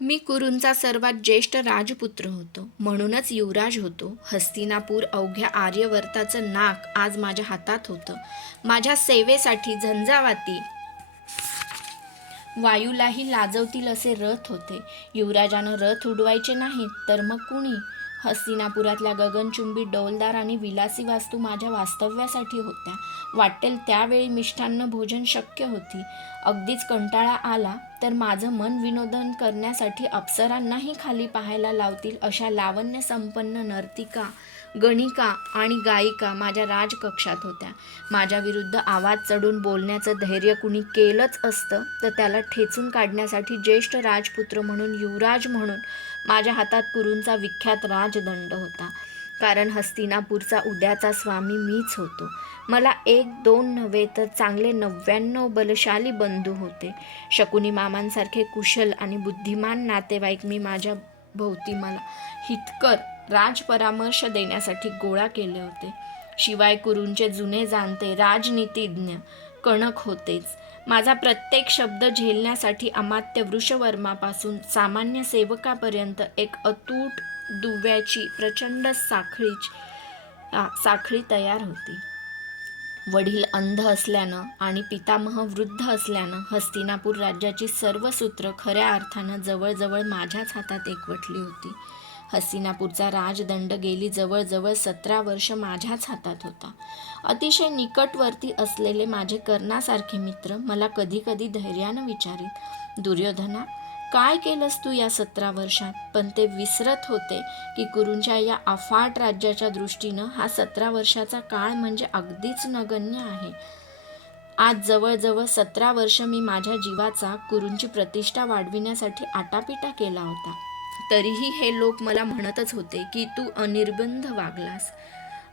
मी कुरूंचा सर्वात ज्येष्ठ राजपुत्र होतो. म्हणूनच युवराज होतो. हस्तिनापूर अवघ्या आर्यवर्ताचं नाक आज माझ्या हातात होतं. माझ्या सेवेसाठी झंझावाती वायूलाही लाजवतील असे रथ होते. युवराजानं रथ उडवायचे नाहीत तर मग कुणी? हस्तिनापुरातल्या गगनचुंबी डौलदार आणि विलासी वास्तू माझ्या वास्तव्यासाठी होत्या. वाटेल त्यावेळी मिष्ठान्न भोजन शक्य होती. अगदीच कंटाळा आला तर माझं मन विनोदन करण्यासाठी अप्सरांनाही खाली पाहायला लावतील अशा लावण्य संपन्न नर्तिका गणिका आणि गायिका माझ्या राजकक्षात होत्या. माझ्या विरुद्ध आवाज चढून बोलण्याचं धैर्य कुणी केलंच असतं तर त्याला ठेचून काढण्यासाठी ज्येष्ठ राजपुत्र म्हणून युवराज म्हणून माझ्या हातात कुरूंचा विख्यात राजदंड होता. कारण हस्तिनापूरचा उद्याचा स्वामी मीच होतो. मला एक दोन नव्हे तर चांगले नव्याण्णव बलशाली बंधू होते. शकुनी मामांसारखे कुशल आणि बुद्धिमान नातेवाईक मी माझ्या भोवती मला हितकर राजपरामर्श देण्यासाठी गोळा केले होते. शिवाय कुरूंचे जुने जाणते राजनीतिज्ञ कणक होतेच. माझा प्रत्येक शब्द झेलण्यासाठी अमात्य वृषवर्मापासून सामान्य सेवकापर्यंत एक अतूट दुव्याची प्रचंड साखळीच साखळी तयार होती. वडील अंध असल्यानं आणि पितामह वृद्ध असल्यानं हस्तिनापूर राज्याची सर्व सूत्र खऱ्या अर्थानं जवळजवळ माझ्याच हातात एकवटली होती. हसिनापूरचा राजदंड गेली जवळजवळ सतरा वर्ष माझ्याच हातात होता. अतिशय निकटवर्ती असलेले माझे कर्णासारखे मित्र मला कधी कधी धैर्यानं विचारित दुर्योधना काय केलंस तू या सतरा वर्षात पण ते विसरत होते की कुरूंच्या या अफाट राज्याच्या दृष्टीनं हा सतरा वर्षाचा काळ म्हणजे अगदीच नगण्य आहे. आज जवळजवळ सतरा वर्ष मी माझ्या जीवाचा कुरूंची प्रतिष्ठा वाढविण्यासाठी आटापिटा केला होता. तरीही हे लोक मला म्हणतच होते की तू अनिर्बंध वागलास.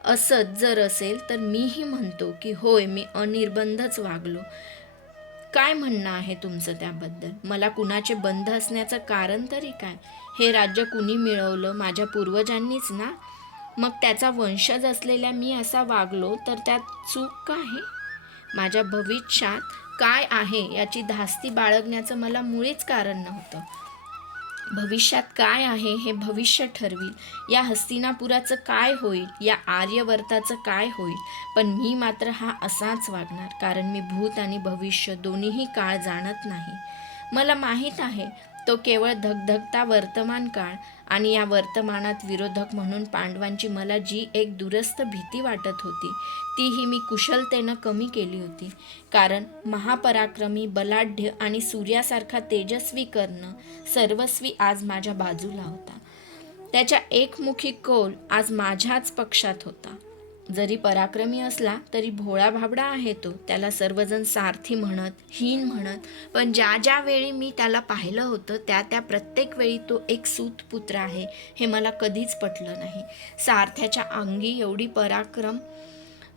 असंच जर असेल तर मीही म्हणतो की होय मी अनिर्बंधच वागलो. काय म्हणणं आहे तुमचं त्याबद्दल? मला कुणाचे बंध असण्याचं कारण तरी काय? हे राज्य कुणी मिळवलं? माझ्या पूर्वजांनीच ना? मग त्याचा वंशज असलेल्या मी असा वागलो तर त्यात चूक का आहे माझ्या भविष्यात काय आहे याची धास्ती बाळगण्याचं मला मुळीच कारण नव्हतं. भविष्यात काय आहे हे भविष्य ठरवील. या हस्तिनापुराचं काय होईल? या आर्यवर्ताचं काय होईल? पण मी मात्र हा असाच वागणार कारण मी भूत आणि भविष्य दोन्हीही काळ जाणत नाही. मला माहीत आहे तो केवळ धगधगता वर्तमान काळ आणि या वर्तमानात विरोधक म्हणून पांडवांची मला जी एक दुरस्त भीती वाटत होती तीही मी कुशलतेनं कमी केली होती. कारण महापराक्रमी बलाढ्य आणि सूर्यासारखा तेजस्वी कर्ण सर्वस्वी आज माझ्या बाजूला होता. त्याच्या एकमुखी कोल आज माझ्याच पक्षात होता. जरी पराक्रमी असला तरी भोळा भाबडा आहे तो. त्याला सर्वजण सारथी म्हणत हीन म्हणत. पण ज्या ज्या वेळी मी त्याला पाहिलं होतं त्या त्या प्रत्येक वेळी तो एक सूतपुत्र आहे हे मला कधीच पटलं नाही. सारथ्याच्या अंगी एवढी पराक्रम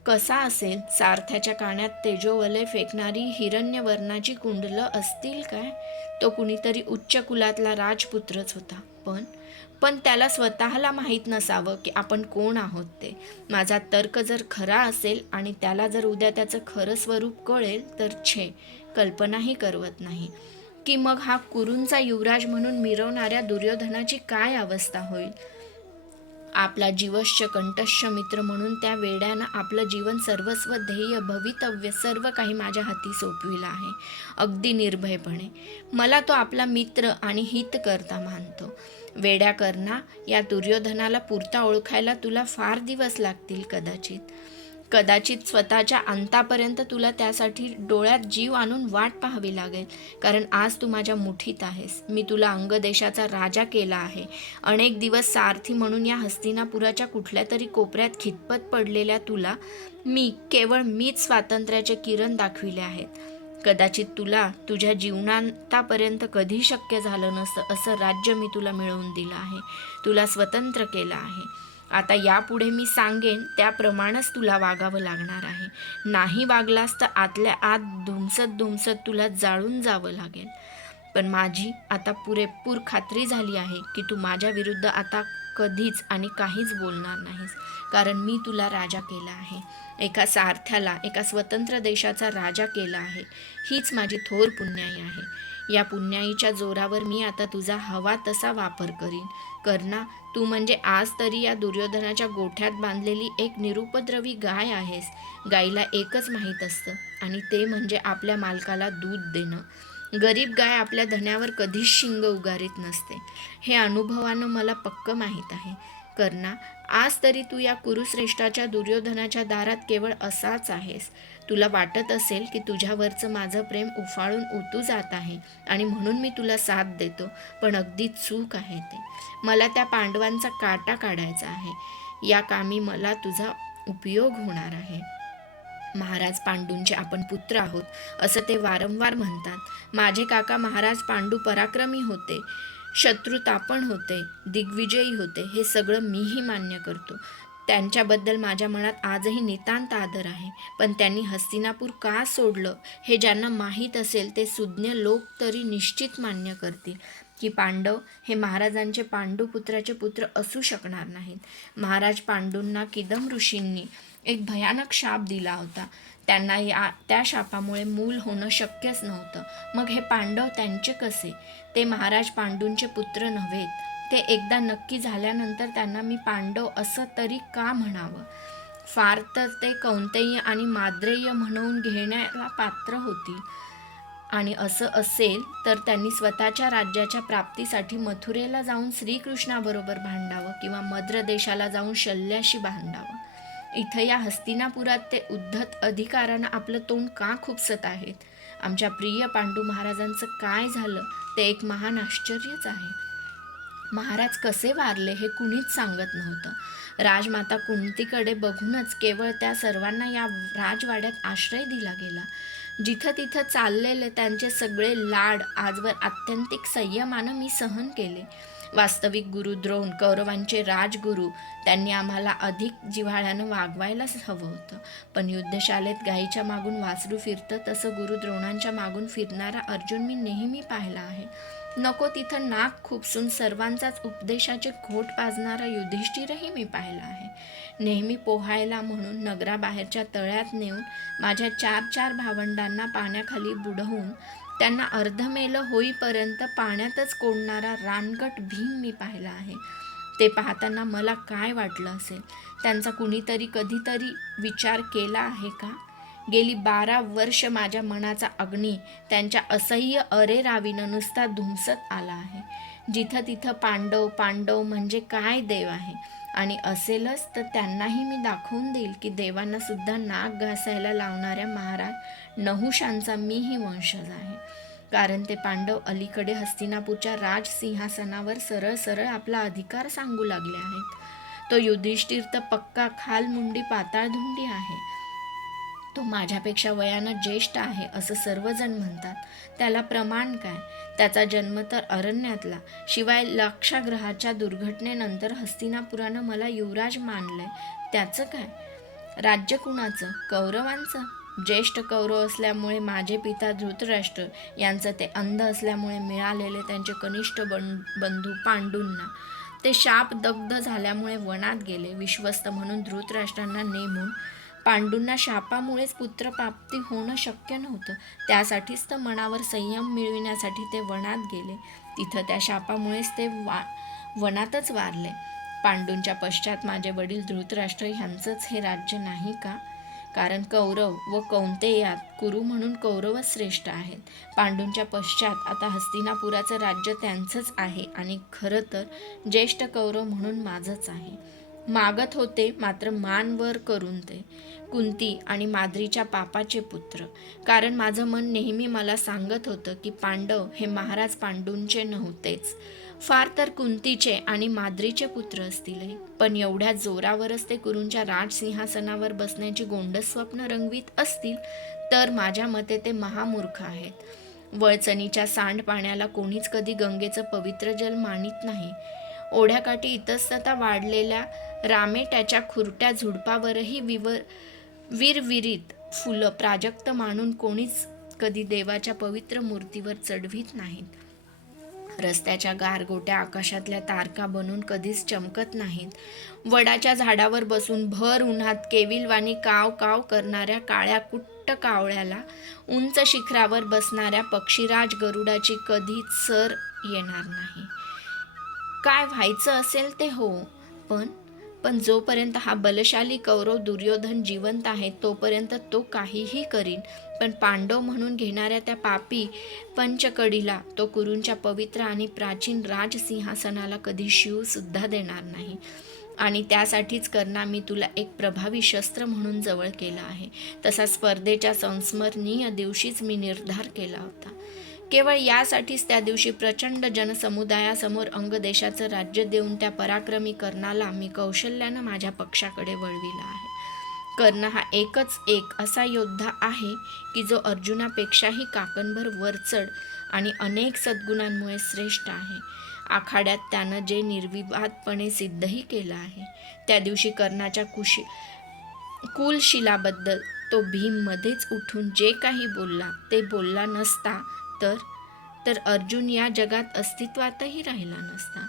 कसा असेल? सारथ्याच्या कानात तेजोवलय फेकणारी हिरण्यवर्णाची कुंडलं असतील काय? तो कुणीतरी उच्च कुलातला राजपुत्रच होता. पण पण त्याला स्वतःला माहीत नसावं की आपण कोण आहोत ते. माझा तर्क जर खरा असेल आणि त्याला जर उद्या त्याचं खरं स्वरूप कळेल तर छे कल्पनाही करवत नाही. की मग हा कुरूंचा युवराज म्हणून मिरवणाऱ्या दुर्योधनाची काय अवस्था होईल? आपला जीवश्च कंठश्च मित्र म्हणून त्या वेड्यानं आपलं जीवन सर्वस्व ध्येय भवितव्य सर्व काही माझ्या हाती सोपविलं आहे. अगदी निर्भयपणे. मला तो आपला मित्र आणि हित करता मानतो. वेड्या करणा या दुर्योधनाला पुरता ओळखायला तुला फार दिवस लागतील कदाचित. कदाचित स्वतःच्या अंतापर्यंत तुला त्यासाठी डोळ्यात जीव आणून वाट पाहावी लागेल. कारण आज तू माझ्या मुठीत आहेस. मी तुला अंगदेशाचा राजा केला आहे. अनेक दिवस सारथी म्हणून या हस्तिनापुराच्या कुठल्या तरी कोपऱ्यात खितपत पडलेल्या तुला मी केवळ मीच स्वातंत्र्याचे किरण दाखविले आहेत. कदाचित तुला तुझ्या जीवनांतापर्यंत कधी शक्य झालं नसतं असं राज्य मी तुला मिळवून दिलं आहे. तुला स्वतंत्र केलं आहे. आता यापुढे मी सांगेन त्याप्रमाणेच तुला वागावं लागणार आहे. नाही वागलास तर आतल्या आत धुमसत धुमसत तुला जाळून जावं लागेल. पण माझी आता पुरेपूर खात्री झाली आहे की तू माझ्या विरुद्ध आता कधीच आणि काहीच बोलणार नाहीस कारण मी तुला राजा केला आहे. एका सारथ्याला एका स्वतंत्र देशाचा राजा केला आहे. हीच माझी थोर पुण्याई आहे. या पुण्याईच्या जोरावर मी आता तुझा हवा तसा वापर करीन. करणा तू म्हणजे आज तरी या दुर्योधनाच्या गोठ्यात बांधलेली एक निरुपद्रवी गाय आहेस. गाईला एकच माहीत असतं आणि ते म्हणजे आपल्या मालकाला दूध देणं. गरीब गाय आपल्या धन्यावर कधीच शिंग उगारीत नसते. हे अनुभवानं मला पक्क माहीत आहे. करणा. आज तरी तू या कुरुश्रेष्ठाच्या दुर्योधनाच्या दारात केवळ असाच आहेस. तुला वाटत असेल की तुझ्यावरचं माझं प्रेम उफाळून उतू जात आहे आणि म्हणून मी तुला साथ देतो पण अगदी चूक आहे ते. मला त्या पांडवांचा काटा काढायचा आहे. या कामी मला तुझा उपयोग होणार आहे. महाराज पांडूंचे आपण पुत्र आहोत असं ते वारंवार म्हणतात. माझे काका महाराज पांडू पराक्रमी होते. शत्रुतापण होते दिग्विजयी होते हे सगळं मीही मान्य करतो. त्यांच्याबद्दल माझ्या मनात आजही नितांत आदर आहे. पण त्यांनी हस्तिनापूर का सोडलं हे ज्यांना माहीत असेल ते सुज्ञ लोक तरी निश्चित मान्य करतील. की पांडव हे महाराजांचे पांडुपुत्राचे पुत्र असू शकणार नाहीत. महाराज पांडूंना किदम ऋषींनी एक भयानक शाप दिला होता. त्यांना या त्या शापामुळे मूल होणं शक्यच नव्हतं. मग हे पांडव त्यांचे कसे? ते महाराज पांडूंचे पुत्र नव्हेत. ते एकदा नक्की झाल्यानंतर त्यांना मी पांडव असं तरी का म्हणावं? फार तर ते कौंतेय आणि माद्रेय म्हणून घेण्याला पात्र होतील आणि असं असेल तर त्यांनी स्वतःच्या राज्याच्या प्राप्तीसाठी मथुरेला जाऊन श्रीकृष्णाबरोबर भांडावं किंवा मद्र देशाला जाऊन शल्याशी भांडावं. इथं या हस्तिनापुरात ते उद्धत अधिकारानं आपलं तोंड का खुपसत आहेत? आमच्या प्रिय पांडू महाराजांचं काय झालं? ते एक महान आश्चर्यच आहे. महाराज कसे वारले हे कुणीच सांगत नव्हतं. राजमाता कुंतीकडे बघूनच केवळ त्या सर्वांना या राजवाड्यात आश्रय दिला गेला. जिथं तिथं चाललेले त्यांचे सगळे लाड आजवर आत्यंतिक संयमानं मी सहन केले. वास्तविक गुरु द्रोण कौरवांचे राजगुरू त्यांनी आम्हाला अधिक जिव्हाळ्यानं वागवायलाच हवं होतं. पण युद्धशालेत गाईच्या मागून वासरू फिरतं तसं गुरु द्रोणांच्या मागून फिरणारा अर्जुन मी नेहमी पाहिला आहे. नको तिथं नाक खुपसून सर्वांचाच उपदेशाचे खोट पाजणारा युधिष्ठिरही मी पाहिला आहे. नेहमी पोहायला म्हणून नगराबाहेरच्या तळ्यात नेऊन माझ्या चार चार भावंडांना पाण्याखाली बुडवून त्यांना अर्धमेलं होईपर्यंत पाण्यातच कोंडणारा रानगट भीम मी पाहिला आहे. ते पाहताना मला काय वाटलं असेल? त्यांचा कुणीतरी कधीतरी विचार केला आहे का? गेली बारा वर्ष माझ्या मनाचा अग्नी त्यांच्या असह्य अरेरावीनं नुसता धुमसत आला आहे. जिथं तिथं पांडव पांडव म्हणजे काय देव आहे? आणि असेलच तर त्यांनाही मी दाखवून देईल की देवांना सुद्धा नाक घासायला लावणाऱ्या महाराज नहुशांचा मीही वंशज आहे. कारण ते पांडव अलीकडे हस्तिनापूरच्या राजसिंहासनावर सरळ सरळ आपला अधिकार सांगू लागले आहेत. तो युधिष्ठिर तर पक्का खालमुंडी पाताळधुंडी आहे. तो माझ्यापेक्षा वयानं ज्येष्ठ आहे असं सर्वजण म्हणतात. त्याला प्रमाण काय? त्याचा जन्म तर अरण्यातला. शिवाय लक्षाग्रहाच्या दुर्घटनेनंतर हस्तिनापुरानं मला युवराज मानलंय. त्याचं काय? राज्य कुणाचं? कौरवांचं? ज्येष्ठ कौरव असल्यामुळे माझे पिता धृतराष्ट्र. यांचं ते अंध असल्यामुळे मिळालेले त्यांचे कनिष्ठ बं बंधू पांडूंना. ते शाप दग्ध झाल्यामुळे वनात गेले. विश्वस्त म्हणून धृतराष्ट्रांना नेमून पांडूंना शापामुळेच पुत्रप्राप्ती होणं शक्य नव्हतं. त्यासाठीच तर मनावर संयम मिळविण्यासाठी ते वनात गेले. तिथं त्या शापामुळेच ते वा वनातच वारले. पांडूंच्या पश्चात माझे वडील धृतराष्ट्र ह्यांचंच हे राज्य नाही का? कारण कौरव व कौंतेयात कुरु म्हणून कौरवच श्रेष्ठ आहेत. पांडूंच्या पश्चात आता हस्तिनापुराचं राज्य त्यांचंच आहे आणि खरं तर ज्येष्ठ कौरव म्हणून माझंच आहे. मागत होते मात्र मान वर करून ते. कुंती आणि माद्रीच्या पापाचे पुत्र. कारण माझं मन नेहमी मला सांगत होतं की पांडव हे महाराज पांडूंचे नव्हतेच. फार तर कुंतीचे आणि माद्रीचे पुत्र असतील पण एवढ्या जोरावरच ते कुरूंच्या राजसिंहासनावर बसण्याची गोंडस स्वप्न रंगवीत असतील तर माझ्या मते ते महामूर्ख आहेत. वळचणीच्या सांडपाण्याला कोणीच कधी गंगेचं पवित्र जल मानित नाही. ओढ्याकाठी इतस्तता वाढलेल्या रामेट्याच्या खुरट्या झुडपावरही विवर विरविरीत फुलं प्राजक्त मानून कोणीच कधी देवाच्या पवित्र मूर्तीवर चढवीत नाहीत. रस्त्याच्या गारगोट्या आकाशातल्या तारका बनून कधीच चमकत नाहीत. वडाच्या झाडावर बसून भर उन्हात केविलवाणी काव काव करणाऱ्या काळ्या कुट्ट कावळ्याला उंच शिखरावर बसणाऱ्या पक्षीराज गरुडाची कधीच सर येणार नाही. काय व्हायचं असेल ते हो. पण पण जोपर्यंत हा बलशाली कौरव दुर्योधन जिवंत आहे तोपर्यंत तो काहीही करीन. पण पांडव म्हणून घेणाऱ्या त्या पापी पंचकडीला तो कुरूंच्या पवित्र आणि प्राचीन राजसिंहासनाला कधी शिवसुद्धा देणार नाही. आणि त्यासाठीच करणा मी तुला एक प्रभावी शस्त्र म्हणून जवळ केला आहे. तसा स्पर्धेच्या संस्मरणीय दिवशीच मी निर्धार केला होता. केवळ यासाठीच त्या दिवशी प्रचंड जनसमुदायासमोर अंगदेशाचं राज्य देऊन त्या पराक्रमी कर्णाला मी कौशल्यानं माझ्या पक्षाकडे वळविला आहे. कर्ण हा एकच एक असा योद्धा आहे की जो अर्जुनापेक्षाही काकणभर वरचढ आणि अनेक सद्गुणांमुळे श्रेष्ठ आहे. आखाड्यात त्यानं जे निर्विवादपणे सिद्धही केलं आहे त्या दिवशी कर्णाच्या कुशी कुलशिलाबद्दल तो भीममध्येच उठून जे काही बोलला ते बोलला नसता तर तर अर्जुन या जगात अस्तित्वातही राहिला नसता.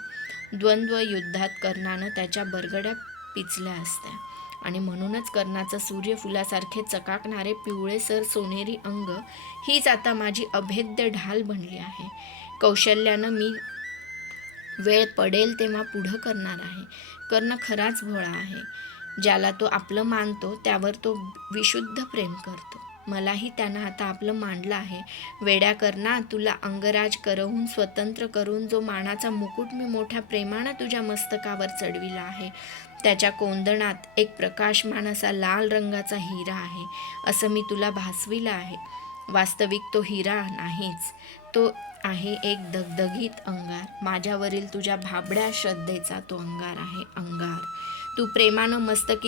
द्वंद्व युद्धात कर्णानं त्याच्या बरगड्या पिचल्या असत्या. आणि म्हणूनच कर्णाचं सूर्यफुलासारखे चकाकणारे पिवळेसर सोनेरी अंग हीच आता माझी अभेद्य ढाल बनली आहे. कौशल्यानं मी वेळ पडेल तेव्हा पुढं करणार आहे. कर्ण खराच भोळा आहे. ज्याला तो आपलं मानतो त्यावर तो विशुद्ध प्रेम करतो. मलाही त्यानं आता आपलं मांडलं आहे. वेड्या करना तुला अंगराज करवून स्वतंत्र करून जो मानाचा मुकुट मी मोठ्या प्रेमानं तुझ्या मस्तकावर चढविला आहे. त्याच्या कोंदणात एक प्रकाशमान असा लाल रंगाचा हिरा आहे. असं मी तुला भासविलं आहे. वास्तविक तो हिरा नाहीच. तो आहे एक दगदगीत अंगार. माझ्यावरील तुझ्या भाबड्या श्रद्धेचा तो अंगार आहे. अंगार. तू प्रेमानं मस्तकी